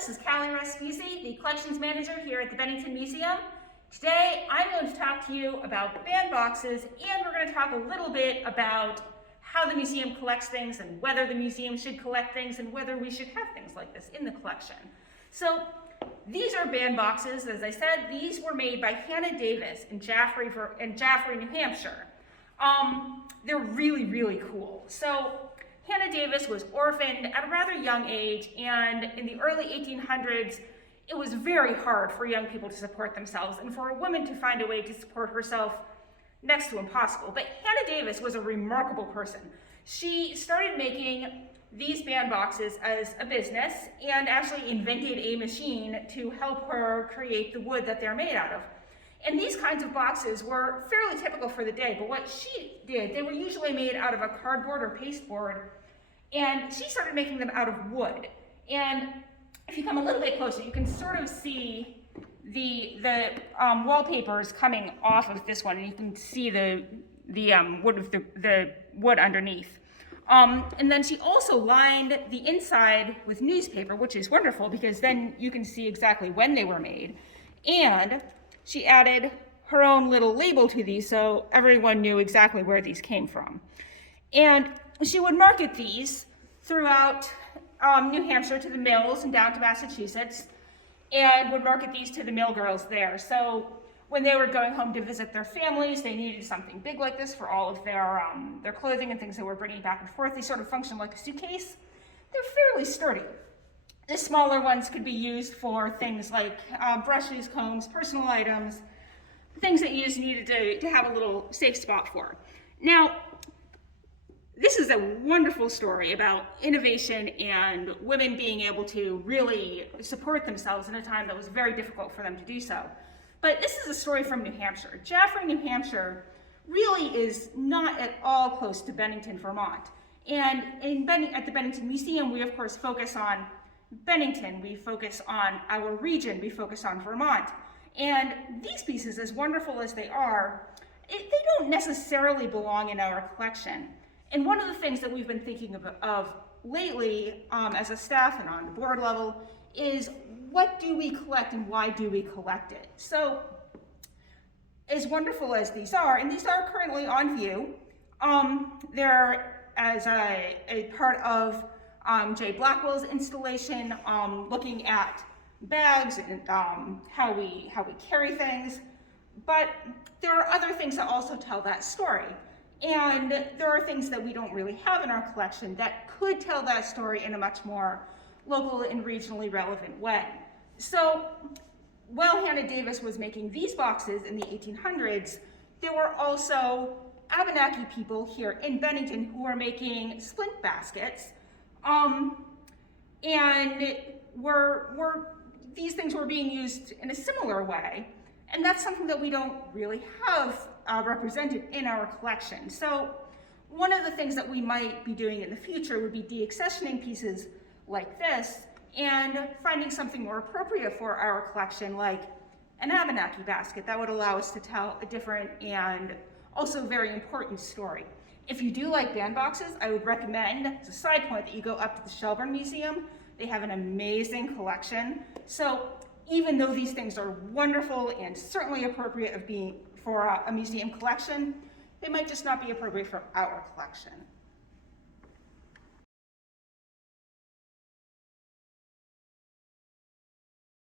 this is Callie Respuzzi, the collections manager here at the Bennington Museum. Today I'm going to talk to you about bandboxes, and we're going to talk a little bit about how the museum collects things and whether the museum should collect things and whether we should have things like this in the collection. So these are bandboxes. As I said, these were made by Hannah Davis in Jaffrey, New Hampshire. They're really, really cool. So Hannah Davis was orphaned at a rather young age, and in the early 1800s, it was very hard for young people to support themselves, and for a woman to find a way to support herself, next to impossible. But Hannah Davis was a remarkable person. She started making these bandboxes as a business and actually invented a machine to help her create the wood that they're made out of. And these kinds of boxes were fairly typical for the day, but what she did, they were usually made out of a cardboard or pasteboard, and she started making them out of wood. And if you come a little bit closer, you can sort of see the wallpapers coming off of this one, and you can see the wood underneath. And then she also lined the inside with newspaper, which is wonderful because then you can see exactly when they were made. And she added her own little label to these so everyone knew exactly where these came from. And she would market these throughout New Hampshire to the mills and down to Massachusetts, and would market these to the mill girls there. So when they were going home to visit their families, they needed something big like this for all of their clothing and things they were bringing back and forth. They sort of function like a suitcase. They're fairly sturdy. The smaller ones could be used for things like brushes, combs, personal items, things that you just needed to have a little safe spot for. Now, this is a wonderful story about innovation and women being able to really support themselves in a time that was very difficult for them to do so. But this is a story from New Hampshire. Jaffrey, New Hampshire really is not at all close to Bennington, Vermont. And at the Bennington Museum, we of course focus on Bennington, we focus on our region, we focus on Vermont. And these pieces, as wonderful as they are, they don't necessarily belong in our collection. And one of the things that we've been thinking of lately as a staff and on the board level is, what do we collect and why do we collect it? So as wonderful as these are, and these are currently on view, they're as a part of Jay Blackwell's installation, looking at bags and how we carry things. But there are other things that also tell that story. And there are things that we don't really have in our collection that could tell that story in a much more local and regionally relevant way. So while Hannah Davis was making these boxes in the 1800s, there were also Abenaki people here in Bennington who were making splint baskets. And these things were being used in a similar way. And that's something that we don't really have represented in our collection. So one of the things that we might be doing in the future would be deaccessioning pieces like this and finding something more appropriate for our collection, like an Abenaki basket that would allow us to tell a different and also very important story. If you do like bandboxes, I would recommend, as a side point, that you go up to the Shelburne Museum. They have an amazing collection. So even though these things are wonderful and certainly appropriate for a museum collection, they might just not be appropriate for our collection.